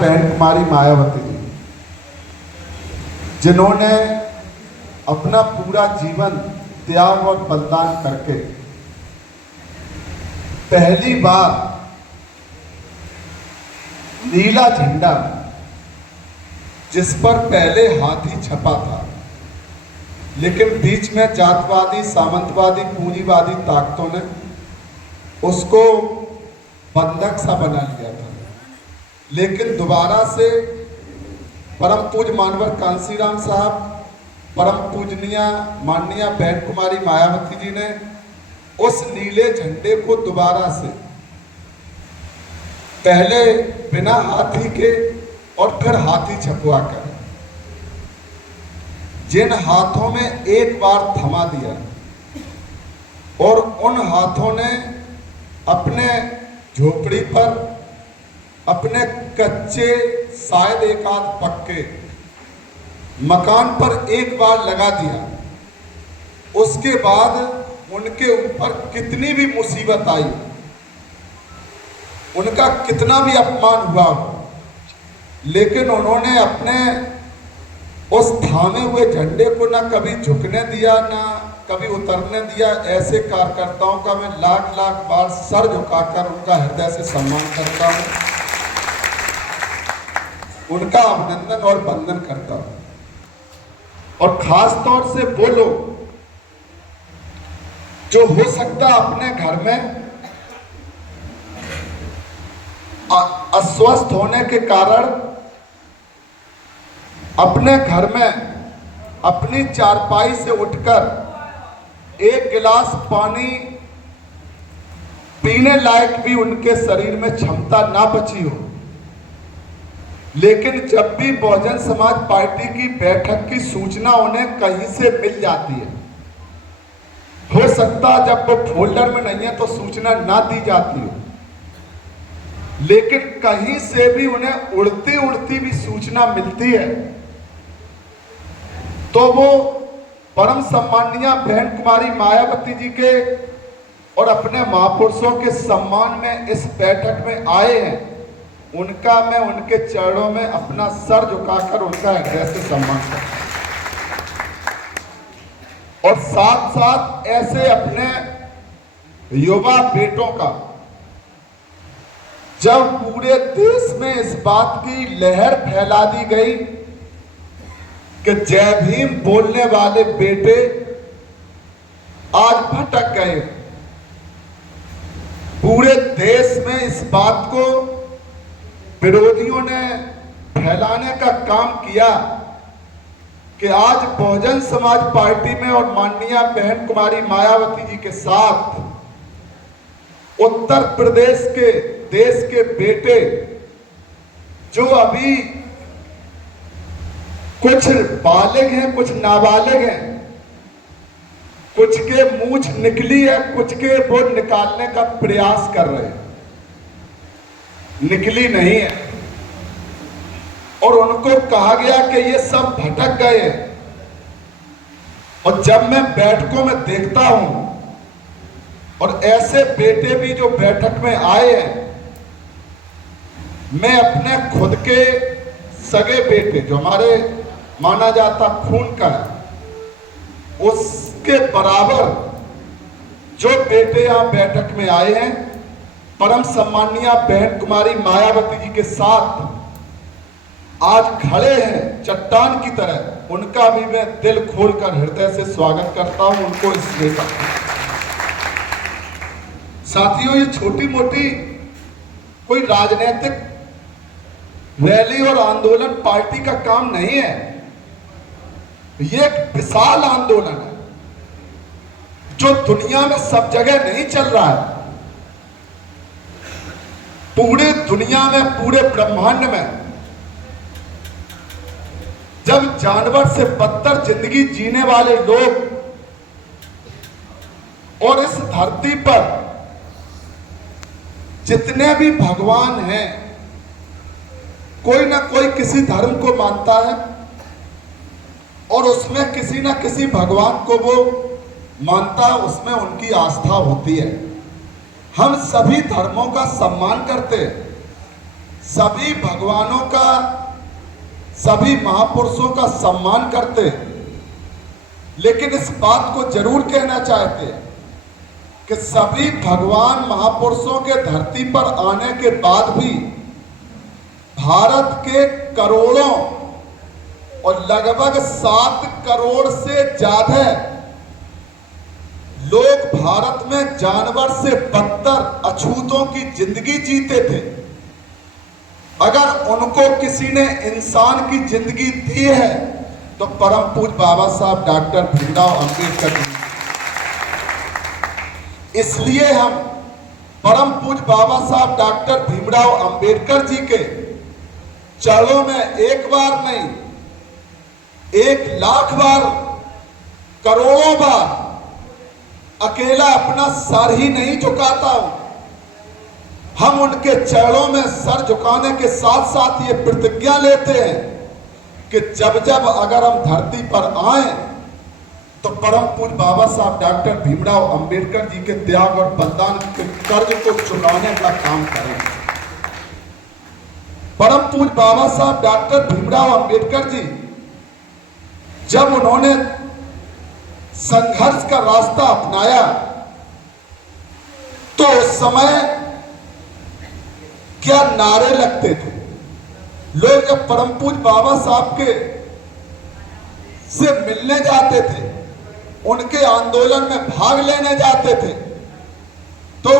बहन कुमारी मायावती जी, जिन्होंने अपना पूरा जीवन त्याग और बलिदान करके पहली बार नीला झंडा, जिस पर पहले हाथी छपा था, लेकिन बीच में जातवादी, सामंतवादी, पूंजीवादी ताकतों ने उसको बंधक सा बना लिया था। लेकिन दोबारा से परम पूज्य मानवर कांसीराम साहब, परम पूजनीय माननीय बहन कुमारी मायावती जी ने उस नीले झंडे को दोबारा से पहले बिना हाथी के और फिर हाथी छपवा कर जिन हाथों में एक बार थमा दिया और उन हाथों ने अपने झोपड़ी पर, अपने कच्चे, शायद एक आध पक्के मकान पर एक बार लगा दिया, उसके बाद उनके ऊपर कितनी भी मुसीबत आई, उनका कितना भी अपमान हुआ, लेकिन उन्होंने अपने उस थामे हुए झंडे को ना कभी झुकने दिया, ना कभी उतरने दिया। ऐसे कार्यकर्ताओं का मैं लाख लाख बार सर झुकाकर उनका हृदय से सम्मान करता हूं, उनका अभिनंदन और वंदन करता हूं। और खास तौर से वो लोग जो हो सकता अपने घर में अस्वस्थ होने के कारण अपने घर में अपनी चारपाई से उठकर एक गिलास पानी पीने लायक भी उनके शरीर में क्षमता ना बची हो, लेकिन जब भी बहुजन समाज पार्टी की बैठक की सूचना उन्हें कहीं से मिल जाती है, हो सकता जब वो फोल्डर में नहीं है तो सूचना ना दी जाती हो, लेकिन कहीं से भी उन्हें उड़ती उड़ती भी सूचना मिलती है, तो वो परम सम्माननीय बहन कुमारी मायावती जी के और अपने महापुरुषों के सम्मान में इस बैठक में आए हैं। उनका मैं उनके चरणों में अपना सर झुकाकर उनका हृदय से सम्मान करता हूं। और साथ साथ ऐसे अपने युवा बेटों का, जब पूरे देश में इस बात की लहर फैला दी गई कि जय भीम बोलने वाले बेटे आज भटक गए, पूरे देश में इस बात को विरोधियों ने फैलाने का काम किया कि आज बहुजन समाज पार्टी में और माननीय बहन कुमारी मायावती जी के साथ उत्तर प्रदेश के देश के बेटे जो अभी कुछ बालिग हैं, कुछ नाबालिग हैं, कुछ के मूंछ निकली है, कुछ के वो निकालने का प्रयास कर रहे हैं, निकली नहीं है, और उनको कहा गया कि ये सब भटक गए हैं। और जब मैं बैठकों में देखता हूं और ऐसे बेटे भी जो बैठक में आए हैं, मैं अपने खुद के सगे बेटे जो हमारे माना जाता खून का है, उसके बराबर जो बेटे यहां बैठक में आए हैं, परम सम्माननीय बहन कुमारी मायावती जी के साथ आज खड़े हैं चट्टान की तरह, उनका भी मैं दिल खोलकर हृदय से स्वागत करता हूं, उनको इस नेता। साथियों, ये छोटी मोटी कोई राजनीतिक रैली और आंदोलन पार्टी का काम नहीं है, ये एक विशाल आंदोलन है जो दुनिया में सब जगह नहीं चल रहा है। पूरे दुनिया में, पूरे ब्रह्मांड में जब जानवर से बदतर जिंदगी जीने वाले लोग और इस धरती पर जितने भी भगवान हैं, कोई ना कोई किसी धर्म को मानता है और उसमें किसी ना किसी भगवान को वो मानता है, उसमें उनकी आस्था होती है। हम सभी धर्मों का सम्मान करते हैं, सभी भगवानों का, सभी महापुरुषों का सम्मान करते हैं, लेकिन इस बात को जरूर कहना चाहते हैं कि सभी भगवान महापुरुषों के धरती पर आने के बाद भी भारत के करोड़ों और लगभग 7 करोड़ से ज्यादा लोग भारत में जानवर से बदतर अछूतों की जिंदगी जीते थे। अगर उनको किसी ने इंसान की जिंदगी दी है तो परम पूज्य बाबा साहब डॉक्टर भीमराव अंबेडकर जी। इसलिए हम परम पूज्य बाबा साहब डॉक्टर भीमराव अंबेडकर जी के चरणों में एक बार नहीं, 1,00,000 बार, करोड़ों बार अकेला अपना सर ही नहीं झुकाता हूं। हम उनके चरणों में सर झुकाने के साथ साथ ये प्रतिज्ञा लेते हैं कि जब जब अगर हम धरती पर आए तो परम पूज्य बाबा साहब डॉक्टर भीमराव अंबेडकर जी के त्याग और बलिदान के कर्ज को चुकाने का काम करें। परम पूज्य बाबा साहब डॉक्टर भीमराव अंबेडकर जी जब उन्होंने संघर्ष का रास्ता अपनाया तो उस समय क्या नारे लगते थे। लोग जब परम पूज्य बाबा साहब के से मिलने जाते थे, उनके आंदोलन में भाग लेने जाते थे तो